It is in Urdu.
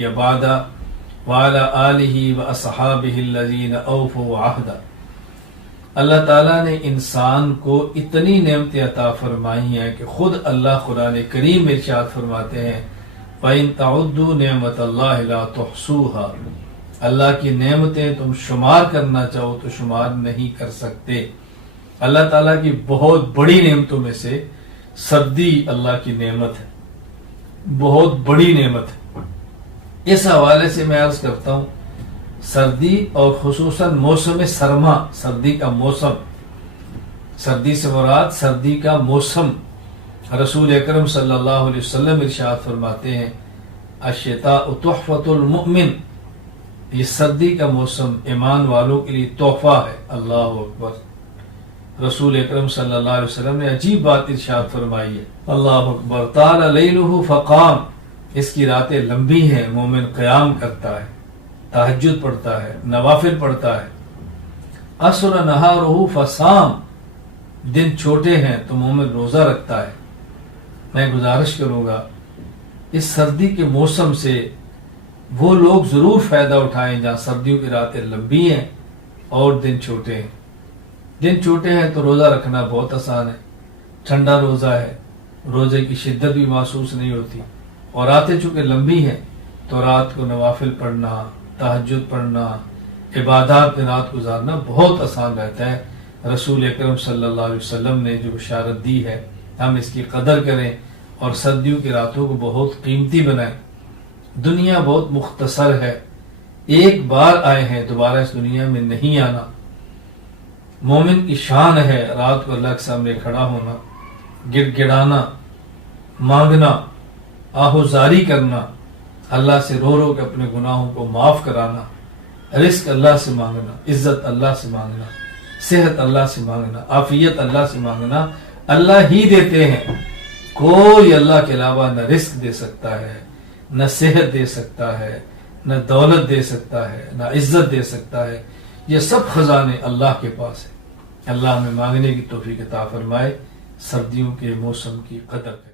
بعد وعلى آلہ واصحابہ الذین اوفوا عہدہ۔ اللہ تعالیٰ نے انسان کو اتنی نعمتیں عطا فرمائی ہیں کہ خود اللہ قرآن کریم میں ارشاد فرماتے ہیں فَإِن تَعُدُّوا نِعْمَةَ اللَّهِ لَا تُحْصُوهَا، اللہ کی نعمتیں تم شمار کرنا چاہو تو شمار نہیں کر سکتے۔ اللہ تعالیٰ کی بہت بڑی نعمتوں میں سے سردی اللہ کی نعمت ہے، بہت بڑی نعمت ہے۔ اس حوالے سے میں عرض کرتا ہوں، سردی اور خصوصاً موسم سرما، سردی کا موسم، سردی سے مراد سردی کا موسم، رسول اکرم صلی اللہ علیہ وسلم ارشاد فرماتے ہیں الشتاء تحفۃ المؤمن، یہ سردی کا موسم ایمان والوں کے لیے تحفہ ہے۔ اللہ اکبر، رسول اکرم صلی اللہ علیہ وسلم نے عجیب بات ارشاد فرمائی ہے، اللہ اکبر، طال لیلہ فقام، اس کی راتیں لمبی ہیں، مومن قیام کرتا ہے، تہجد پڑھتا ہے، نوافل پڑھتا ہے۔ عصر نہارہ فصام، دن چھوٹے ہیں تو مومن روزہ رکھتا ہے۔ میں گزارش کروں گا اس سردی کے موسم سے وہ لوگ ضرور فائدہ اٹھائیں جہاں سردیوں کی راتیں لمبی ہیں اور دن چھوٹے ہیں۔ دن چھوٹے ہیں تو روزہ رکھنا بہت آسان ہے، ٹھنڈا روزہ ہے، روزے کی شدت بھی محسوس نہیں ہوتی، اور راتیں چونکہ لمبی ہیں تو رات کو نوافل پڑھنا، تہجد پڑھنا، عبادات میں رات گزارنا بہت آسان رہتا ہے۔ رسول اکرم صلی اللہ علیہ وسلم نے جو بشارت دی ہے ہم اس کی قدر کریں اور سردیوں کی راتوں کو بہت قیمتی بنائیں۔ دنیا بہت مختصر ہے، ایک بار آئے ہیں، دوبارہ اس دنیا میں نہیں آنا۔ مومن کی شان ہے رات کو اللہ کے سامنے کھڑا ہونا، گڑ گڑانا، مانگنا، آہوزاری کرنا، اللہ سے رو رو کے اپنے گناہوں کو معاف کرانا، رزق اللہ سے مانگنا، عزت اللہ سے مانگنا، صحت اللہ سے مانگنا، عافیت اللہ سے مانگنا۔ اللہ ہی دیتے ہیں، کوئی اللہ کے علاوہ نہ رزق دے سکتا ہے، نہ صحت دے سکتا ہے، نہ دولت دے سکتا ہے، نہ عزت دے سکتا ہے۔ یہ سب خزانے اللہ کے پاس ہیں۔ اللہ ہمیں مانگنے کی توفیق عطا فرمائے، سردیوں کے موسم کی قدر کرے۔